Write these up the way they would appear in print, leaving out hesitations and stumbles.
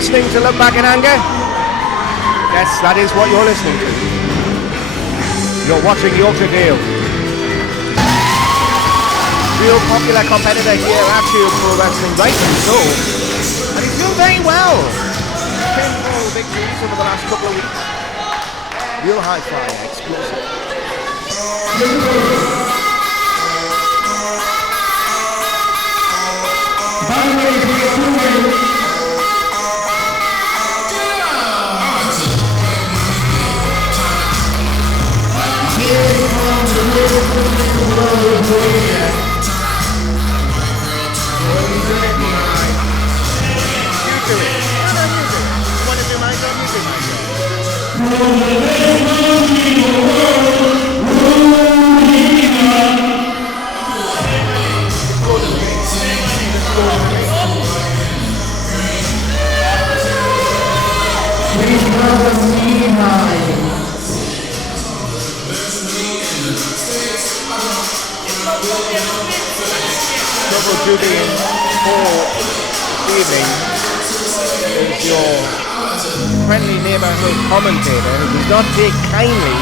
listening to Look Back in Anger? Yes, that is what you're listening to. You're watching Yorkshire Dale. Real popular competitor here at Shield Pro Wrestling, rightly so. And he's doing very well. Pinfall victories over the last couple of weeks. Real high flyer, explosive. Troubleshooting for this evening is your friendly neighborhood commentator who does not take kindly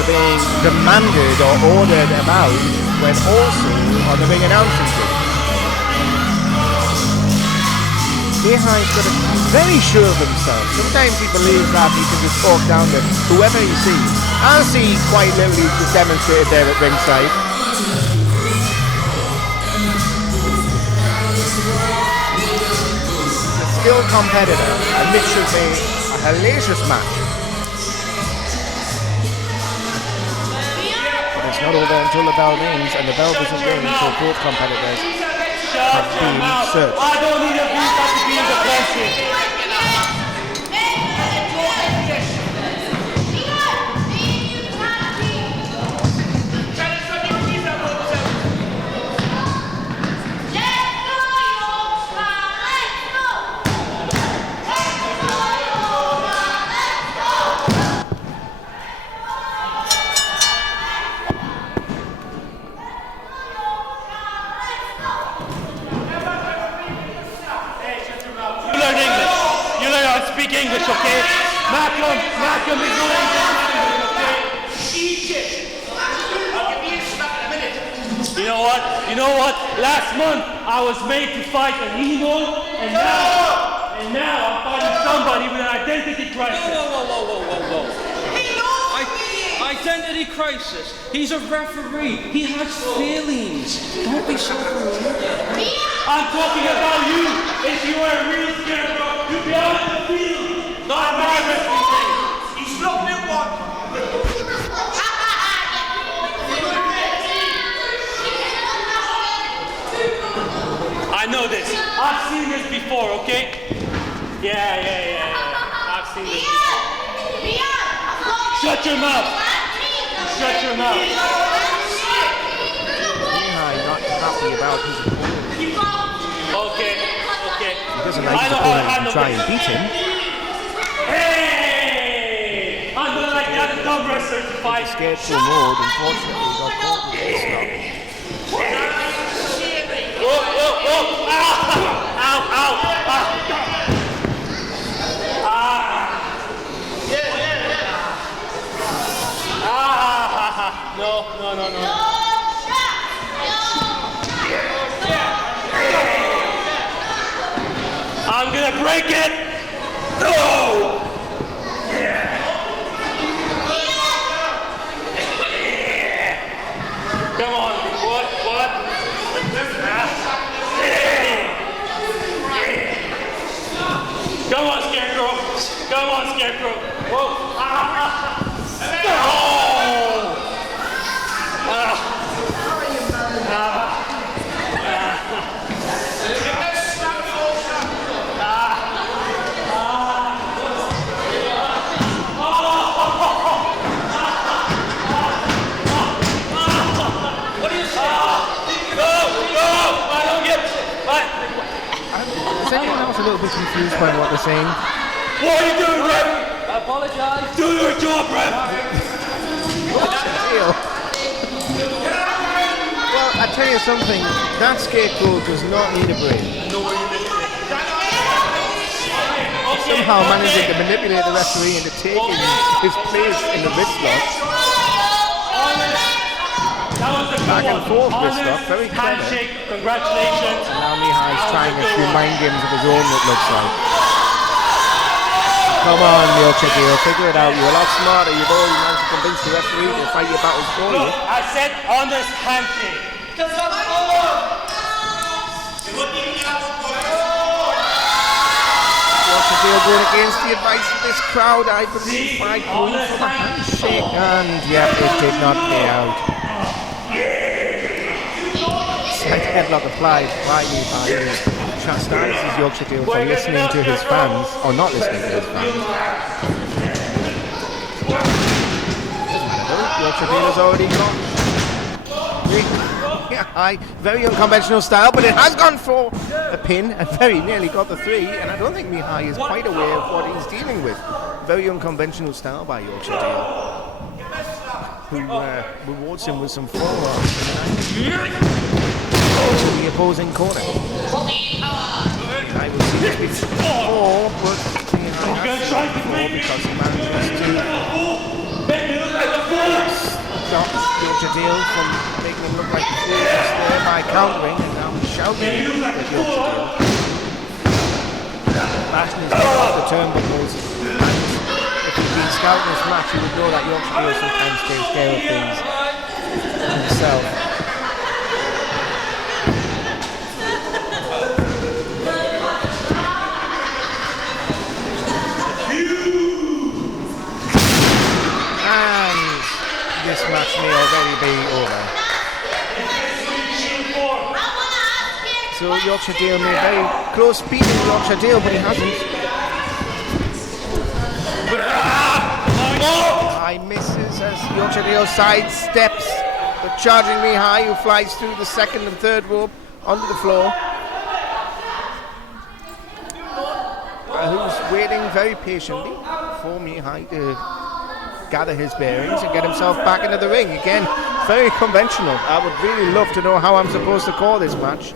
to being demanded or ordered about when also on the ring announcing table. Mihai's got to be very sure of himself. Sometimes he believes that he can just talk down to whoever he sees, as he quite literally just demonstrated there at ringside. A skilled competitor, and this should be a hellacious match. But it's not over until the bell rings, and the bell doesn't ring until both competitors have been searched. I don't need a visa to be in the country. English, okay? Malcolm is no English, okay? Egypt! I'll give you a slap in a minute. You know what? Last month I was made to fight an evil, and now I'm fighting somebody with an identity crisis. Whoa. Identity crisis. He's a referee. He has feelings. Don't be so rude. I'm talking about you. If you were a real scarecrow, you'd be out in the field. Not my wrestling. He's not in one. I know this. I've seen this before, okay? Yeah. I've seen this before. Shut your mouth. Shut your mouth. Mihai not happy about his opponent. Okay. He doesn't like his opponent to try and beat him. Hey! I'm not like that dumb wrestler to fight. Scared for mode, unfortunately, he got caught with this stuff. Whoa! Ow! No. I'm gonna break it! No! Yeah. Come on, what? Come on, Scarecrow! Whoa! Is anyone else a little bit confused by what they're saying? What are you doing, Ref? I apologize. Do your job, Ref! What's the deal? Well, I tell you something, that Scarecrow does not need a break. Okay. somehow managing to manipulate the referee into taking his place in the wrist lock. Back and forth wrist lock, very clever. Handshake, congratulations. And now Mihai's trying a few mind games of his own, it looks like. Come on, Yorkshire Dale, figure it out. You're a lot smarter. You've already managed to convince the referee to fight your battles for you. Look, I said honest handshake. Yorkshire Dale going against the advice of this crowd, I believe, by going for the handshake. And yeah, it did not pay out. Slight headlock applied by Mihai, who chastises Yorkshire Dale for listening to his fans, or not listening to his fans. Yorkshire Dale has already gone. High, very unconventional style, but it has gone for a pin and very nearly got the 3. And I don't think Mihai is quite aware of what he's dealing with. Very unconventional style by Yorkshire Dale, who rewards him with some forearms to the opposing corner. I will see this before, but Mihai has seen it before because he manages to stop Yorkshire Dale from making him look like the fool there by countering, and now he's shouting at Yorkshire Dale. Bashing his head off the turnbuckles, and if he'd been scouting this match, he would know that Yorkshire Dale sometimes takes care of things himself. This match may already be over. So Yorkshire Dale made very close beating Yorkshire Dale, but he hasn't. Mihai misses as Yorkshire Dale sidesteps the charging Mihai, who flies through the second and third rope onto the floor. Who's waiting very patiently for Mihai to gather his bearings and get himself back into the ring. Again, very conventional. I would really love to know how I'm supposed to call this match,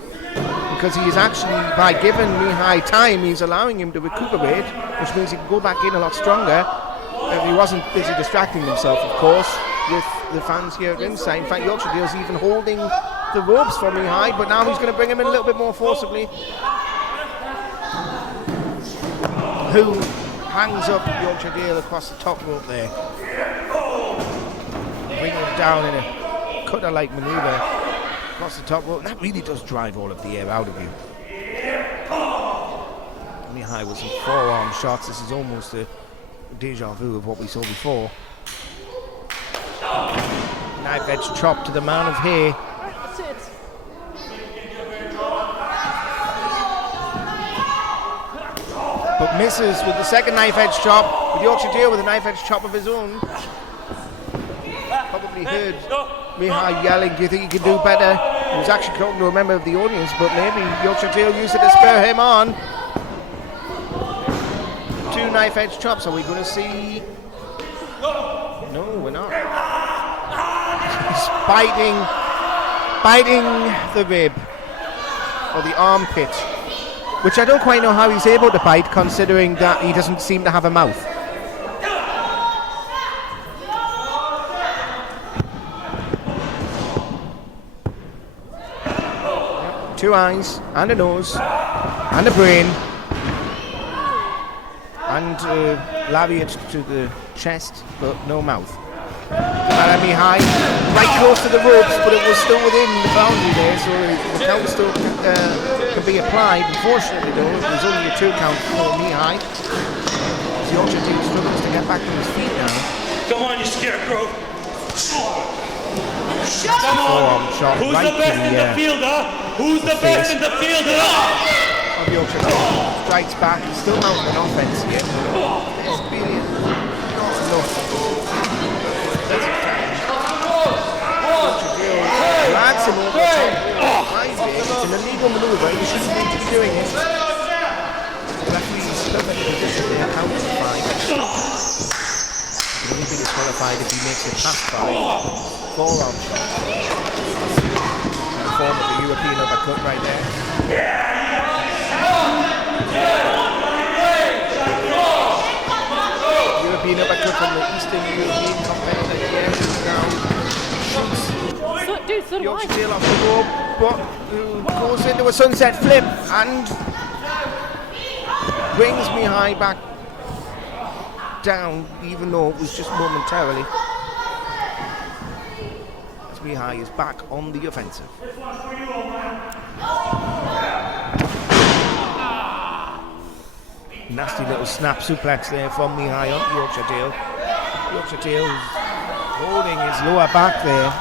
because he is actually, by giving Mihai time, he's allowing him to recuperate, which means he can go back in a lot stronger if he wasn't busy distracting himself, of course, with the fans here at ringside. In fact, Yorkshire Dale's even holding the ropes for Mihai, but now he's going to bring him in a little bit more forcibly. Who hangs up Yorkshire Dale across the top rope there, bringing him down in a cutter-like manoeuvre across the top rope. That really does drive all of the air out of you. Mihai with some forearm shots. This is almost a deja vu of what we saw before. Knife edge chop to the mound of hay. But misses with the second knife edge chop, with Yorkshire Dale with a knife edge chop of his own. Probably heard Mihai yelling, "Do you think you can do better?" He was actually talking to a member of the audience, but maybe Yorkshire Dale used it to spur him on. 2 knife edge chops. Are we going to see? No, we're not. He's biting the rib or the armpit, which I don't quite know how he's able to bite, considering that he doesn't seem to have a mouth. Yep, 2 eyes, and a nose, and a brain, and lariat to the chest, but no mouth. Mihai right close to the ropes, but it was still within the boundary there, so the count still can be applied. Unfortunately, though, it was only a 2 count for Mihai. Yorkshire Dale struggles to get back to his feet now. Come on, you scarecrow. Come on. Who's right the best in the field, huh? Who's the best in the field, huh? Of Yorkshire Dale strikes back. He's still mounting an offense here. It's really not enough. Lads him over the top. It's an illegal manoeuvre. You shouldn't need to be doing it. The referee's perfectly positioned there, counting 5. He can only be disqualified if he makes it past 5. Forearm shot. In the form of the European uppercut right there. Eastern European competitor here who now shoots Yorkshire Dale off the rope, but who goes into a sunset flip and brings Mihai back down, even though it was just momentarily. As Mihai is back on the offensive. Nasty little snap suplex there from Mihai on Yorkshire Dale. Yorkshire Dale is holding his lower back there.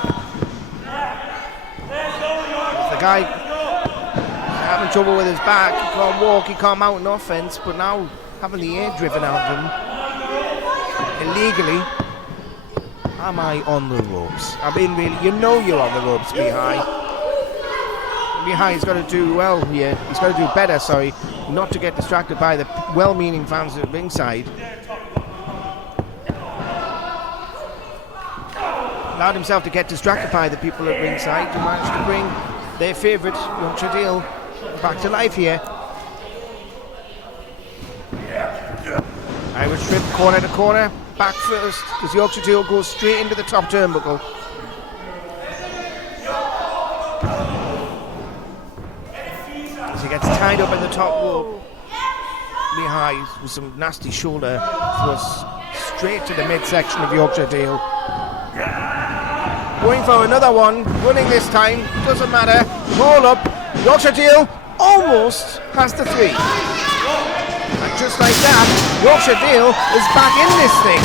The guy having trouble with his back, he can't walk, he can't mount an offense, but now having the air driven out of him illegally. Am I on the ropes? I mean, really, you know you're on the ropes, Mihai. Mihai's got to do well here. He's got to do better, sorry, not to get distracted by the well-meaning fans at ringside. Allowed himself to get distracted by the people at ringside to manage to bring their favourite, Yorkshire Dale, back to life here. Irish strip, corner to corner, back first, as Yorkshire Dale goes straight into the top turnbuckle. As he gets tied up in the top rope, Mihai with some nasty shoulder thrusts straight to the midsection of Yorkshire Dale. Going for another one, running this time, doesn't matter. Roll up, Yorkshire Dale almost has the 3. And just like that, Yorkshire Dale is back in this thing.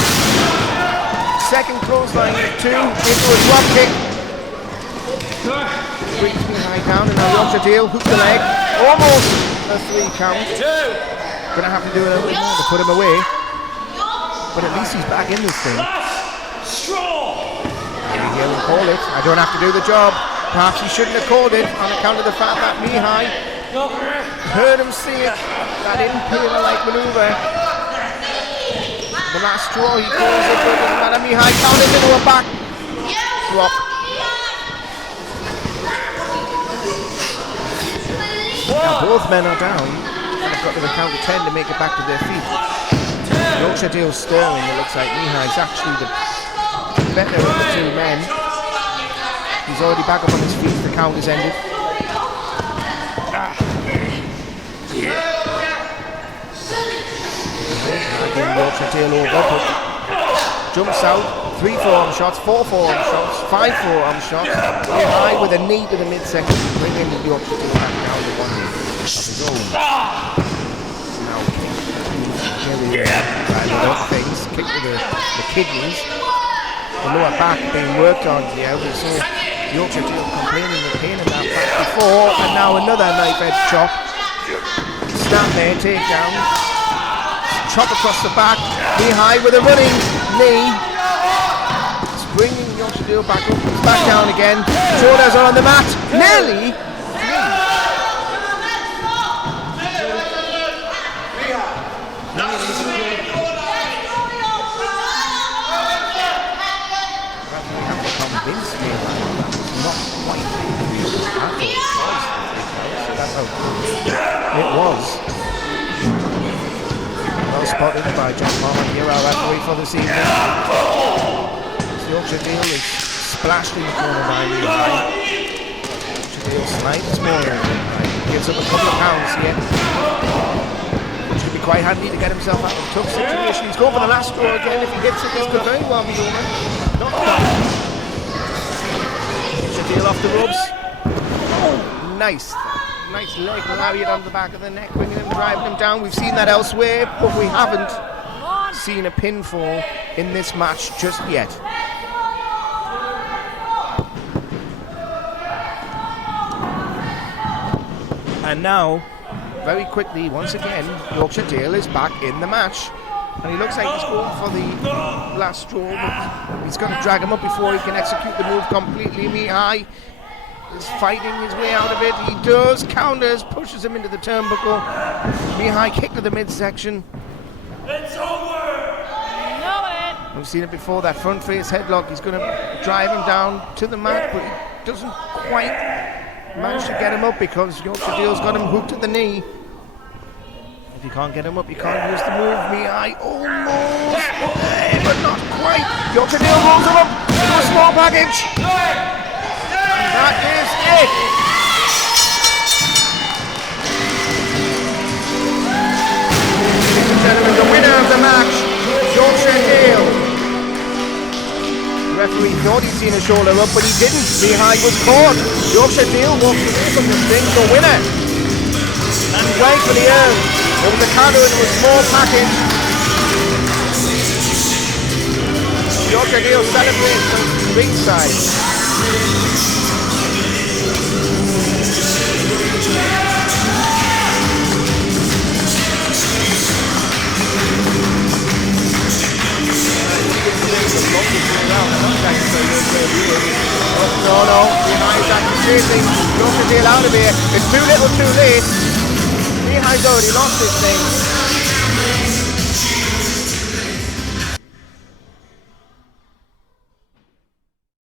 Second clothesline of 2 into a drop kick. Brings Mihai down, and now Yorkshire Dale hooks the leg. Almost a 3 count. Gonna have to do a little bit more to put him away. But at least he's back in this thing. You hear him call it. I don't have to do the job. Perhaps he shouldn't have called it on account of the fact that Mihai heard him say it. That impaler-like maneuver. The last straw, he calls it, but it doesn't matter. Mihai counted into a back drop. Now both men are down, and have got to the count of 10 to make it back to their feet. Yorkshire Dale Sterling, it looks like Mihai's actually the better of the 2 men. He's already back up on his feet, the count is ended. Again, Yorkshire Dale over, jumps out, 3 forearm shots, 4 forearm shots, 5 forearm shots. Mihai with a knee to the midsection, bringing the Yorkshire Dale back down to 1 knee of his own. Now, things, kick to the kidneys. The lower back being worked on here. We saw Yorkshire Dale complaining of pain in that back before, and now another knife edge chop. Snap there, takedown. Chop across the back. Mihai with a running knee. It's bringing Yorkshire Dale back up. It's back down again. Shoulders are on the mat. Nearly. It was. Well spotted by John Palmer here, our referee for this evening. Yorkshire Dale is splashed in the corner by Mihai. Yorkshire Dale slides more. Gives up a couple of pounds here. Which could be quite handy to get himself out of a tough situation. He's going for the last straw again. If he hits it, this could very well be over. Not quite. Yorkshire Dale off the ropes. Oh, nice. Nice leg lariat on the back of the neck, bringing him, driving him down. We've seen that elsewhere, but we haven't seen a pinfall in this match just yet. And now, very quickly, once again, Yorkshire Dale is back in the match. And he looks like he's going for the last straw, but he's going to drag him up before he can execute the move completely. Mihai is fighting his way out of it. He does, counters, pushes him into the turnbuckle. Mihai kick to the midsection. It's over! We've seen it before, that front face headlock. He's going to drive him down to the mat, but he doesn't quite manage to get him up because Yorkshire Dale's got him hooked at the knee. If you can't get him up, you can't use the move. Mihai almost, but not quite. fight. Yorkshire Dale rolls him up into a small package. And that is it. Ladies and gentlemen, the winner of the match, Yorkshire Dale. The referee thought he'd seen a shoulder up, but he didn't. Mihai was caught. Yorkshire Dale walks away from this thing, the winner. And rightfully earned. There was a counter into a small package. Yorkshire Dale celebrates from ringside. No, Mihai's actually chasing Yorkshire Dale out of here. It's too little too late. Mihai's already lost this thing.